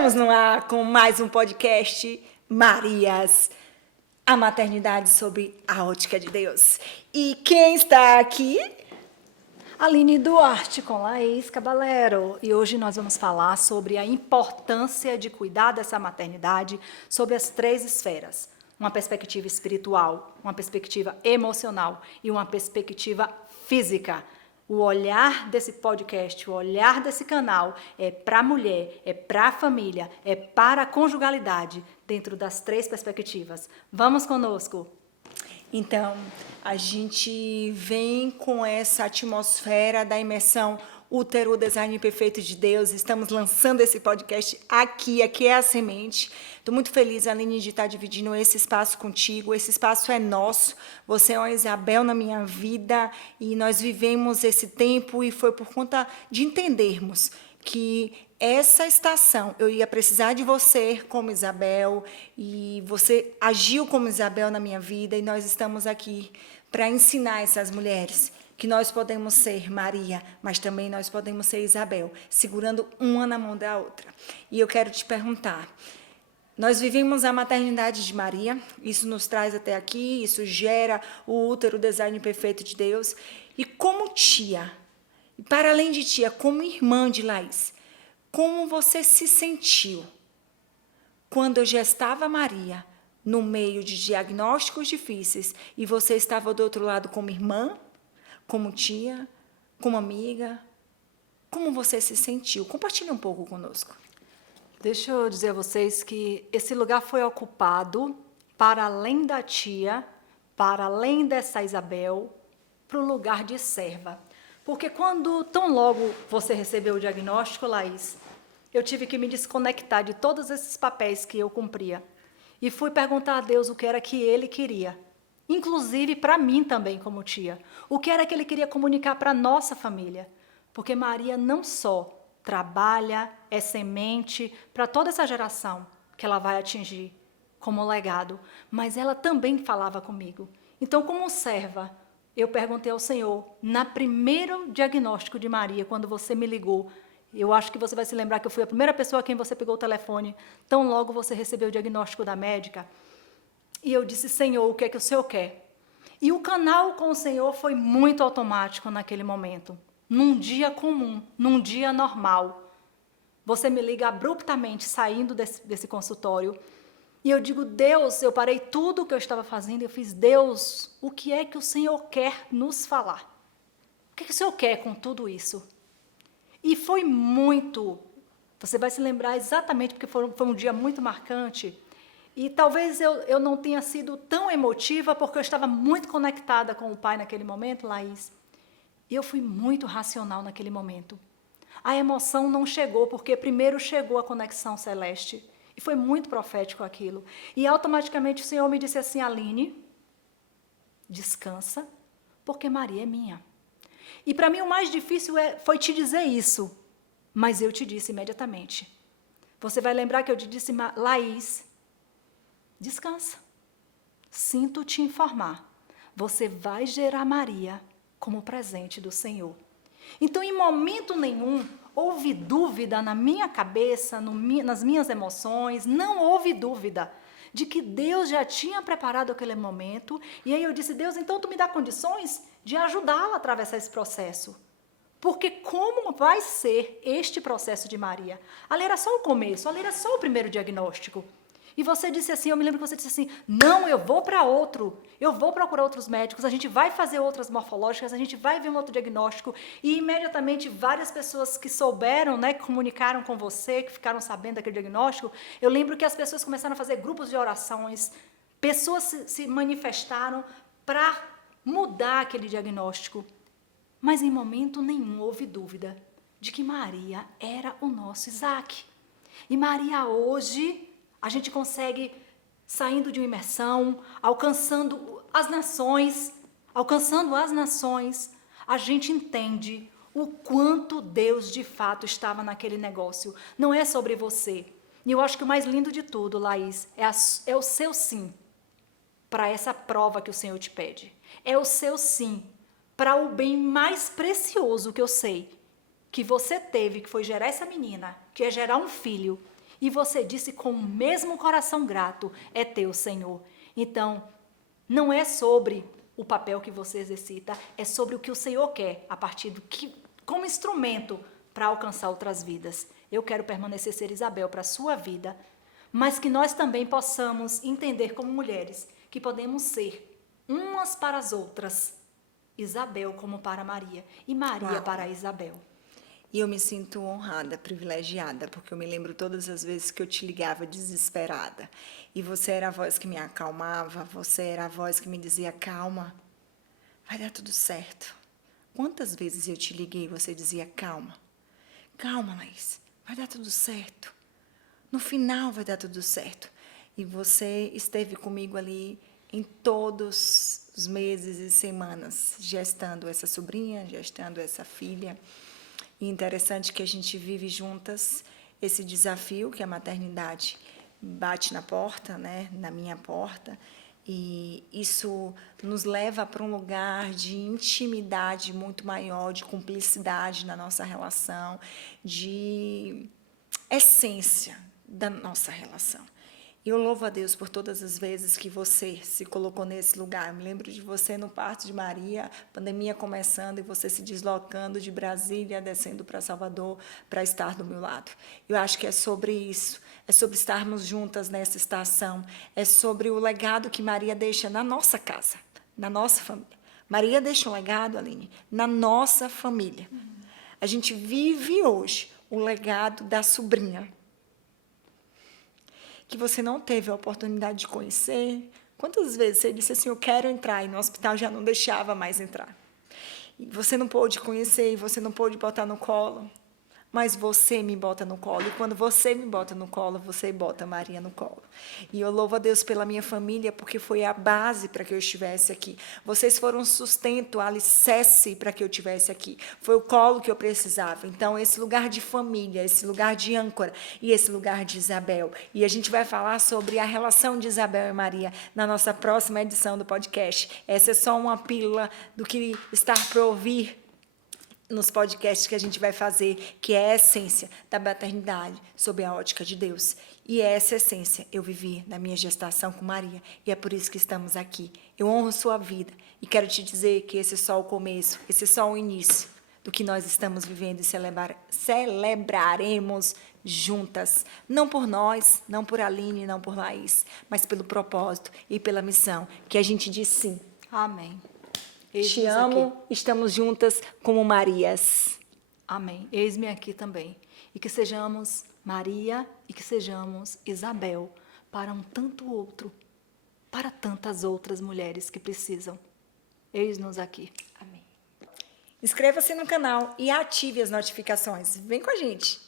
Estamos no ar com mais um podcast Marias, a maternidade sob a ótica de Deus. E quem está aqui? Aline Duarte com Laís Caballero. E hoje nós vamos falar sobre a importância de cuidar dessa maternidade sobre as 3 esferas. Uma perspectiva espiritual, uma perspectiva emocional e uma perspectiva física. O olhar desse podcast, o olhar desse canal é para a mulher, é para a família, é para a conjugalidade, dentro das 3 perspectivas. Vamos conosco! Então, a gente vem com essa atmosfera da imersão Útero, Design Perfeito de Deus. Estamos lançando esse podcast aqui é a semente. Estou muito feliz, Aline, de estar dividindo esse espaço contigo. Esse espaço é nosso. Você é uma Isabel na minha vida e nós vivemos esse tempo e foi por conta de entendermos que essa estação eu ia precisar de você como Isabel e você agiu como Isabel na minha vida e nós estamos aqui para ensinar essas mulheres que nós podemos ser Maria, mas também nós podemos ser Isabel, segurando uma na mão da outra. E eu quero te perguntar, nós vivemos a maternidade de Maria, isso nos traz até aqui, isso gera o útero, Design Perfeito de Deus, e como tia, e para além de tia, como irmã de Laís, como você se sentiu quando eu gestava Maria no meio de diagnósticos difíceis e você estava do outro lado como irmã, como tia, como amiga? Como você se sentiu? Compartilhe um pouco conosco. Deixa eu dizer a vocês que esse lugar foi ocupado para além da tia, para além dessa Isabel, para o lugar de serva. Porque quando, tão logo você recebeu o diagnóstico, Laís, eu tive que me desconectar de todos esses papéis que eu cumpria. E fui perguntar a Deus o que era que Ele queria. Inclusive para mim também, como tia. O que era que Ele queria comunicar para a nossa família. Porque Maria não só trabalha, é semente para toda essa geração que ela vai atingir como legado, mas ela também falava comigo. Então, como serva, eu perguntei ao Senhor, na primeiro diagnóstico de Maria, quando você me ligou, eu acho que você vai se lembrar que eu fui a primeira pessoa a quem você pegou o telefone, tão logo você recebeu o diagnóstico da médica, e eu disse, Senhor, o que é que o Senhor quer? E o canal com o Senhor foi muito automático naquele momento, num dia comum, num dia normal. Você me liga abruptamente, saindo desse consultório, e eu digo, Deus, eu parei tudo o que eu estava fazendo, eu fiz, Deus, o que é que o Senhor quer nos falar? O que é que o Senhor quer com tudo isso? E foi muito, você vai se lembrar exatamente, porque foi um dia muito marcante, e talvez eu não tenha sido tão emotiva, porque eu estava muito conectada com o Pai naquele momento, Laís, e eu fui muito racional naquele momento. A emoção não chegou, porque primeiro chegou a conexão celeste, e foi muito profético aquilo. E automaticamente o Senhor me disse assim, Aline, descansa, porque Maria é minha. E para mim o mais difícil foi te dizer isso, mas eu te disse imediatamente. Você vai lembrar que eu te disse, Laís, descansa. Sinto te informar, você vai gerar Maria como presente do Senhor. Então, em momento nenhum, houve dúvida na minha cabeça, nas minhas emoções, não houve dúvida de que Deus já tinha preparado aquele momento. E aí eu disse, Deus, então tu me dá condições de ajudá-la a atravessar esse processo. Porque como vai ser este processo de Maria? Ali era só o começo, ali era só o primeiro diagnóstico. E você disse assim, eu me lembro que você disse assim, não, eu vou para outro, eu vou procurar outros médicos, a gente vai fazer outras morfológicas, a gente vai ver um outro diagnóstico. E imediatamente várias pessoas que souberam, né, que comunicaram com você, que ficaram sabendo daquele diagnóstico, eu lembro que as pessoas começaram a fazer grupos de orações, pessoas se manifestaram para mudar aquele diagnóstico. Mas em momento nenhum houve dúvida de que Maria era o nosso Isaac. E Maria hoje, a gente consegue, saindo de uma imersão, alcançando as nações, a gente entende o quanto Deus de fato estava naquele negócio. Não é sobre você. E eu acho que o mais lindo de tudo, Laís, é o seu sim para essa prova que o Senhor te pede. É o seu sim para o bem mais precioso que eu sei, que você teve, que foi gerar essa menina, que é gerar um filho. E você disse com o mesmo coração grato, é teu, Senhor. Então, não é sobre o papel que você exercita, é sobre o que o Senhor quer, a partir do que, como instrumento para alcançar outras vidas. Eu quero permanecer ser Isabel para a sua vida, mas que nós também possamos entender como mulheres que podemos ser umas para as outras, Isabel como para Maria e Maria Uau. para Isabel. E eu me sinto honrada, privilegiada, porque eu me lembro todas as vezes que eu te ligava desesperada. E você era a voz que me acalmava, você era a voz que me dizia, calma, vai dar tudo certo. Quantas vezes eu te liguei e você dizia, calma, calma, Laís, vai dar tudo certo. No final vai dar tudo certo. E você esteve comigo ali em todos os meses e semanas, gestando essa sobrinha, gestando essa filha. E interessante que a gente vive juntas esse desafio que a maternidade bate na porta, né, na minha porta, e isso nos leva para um lugar de intimidade muito maior, de cumplicidade na nossa relação, de essência da nossa relação. E eu louvo a Deus por todas as vezes que você se colocou nesse lugar. Eu me lembro de você no parto de Maria, pandemia começando e você se deslocando de Brasília, descendo para Salvador para estar do meu lado. Eu acho que é sobre isso, é sobre estarmos juntas nessa estação, é sobre o legado que Maria deixa na nossa casa, na nossa família. Maria deixa um legado, Aline, na nossa família. A gente vive hoje o legado da sobrinha, que você não teve a oportunidade de conhecer. Quantas vezes você disse assim, eu quero entrar, e no hospital já não deixava mais entrar. E você não pôde conhecer, e você não pôde botar no colo, mas você me bota no colo. E quando você me bota no colo, você bota Maria no colo. E eu louvo a Deus pela minha família, porque foi a base para que eu estivesse aqui. Vocês foram um sustento, alicerce para que eu estivesse aqui. Foi o colo que eu precisava. Então, esse lugar de família, esse lugar de âncora e esse lugar de Isabel. E a gente vai falar sobre a relação de Isabel e Maria na nossa próxima edição do podcast. Essa é só uma pílula do que está para ouvir nos podcasts que a gente vai fazer, que é a essência da maternidade sob a ótica de Deus. E essa essência eu vivi na minha gestação com Maria, e é por isso que estamos aqui. Eu honro sua vida e quero te dizer que esse é só o começo, esse é só o início do que nós estamos vivendo e celebraremos juntas. Não por nós, não por Aline, não por Laís, mas pelo propósito e pela missão, que a gente diz sim. Amém. Te Eis-nos amo, aqui. estamos juntas como Marias. Amém. Eis-me aqui também. E que sejamos Maria e que sejamos Isabel para um tanto outro, para tantas outras mulheres que precisam. Eis-nos aqui. Amém. Inscreva-se no canal e ative as notificações. Vem com a gente.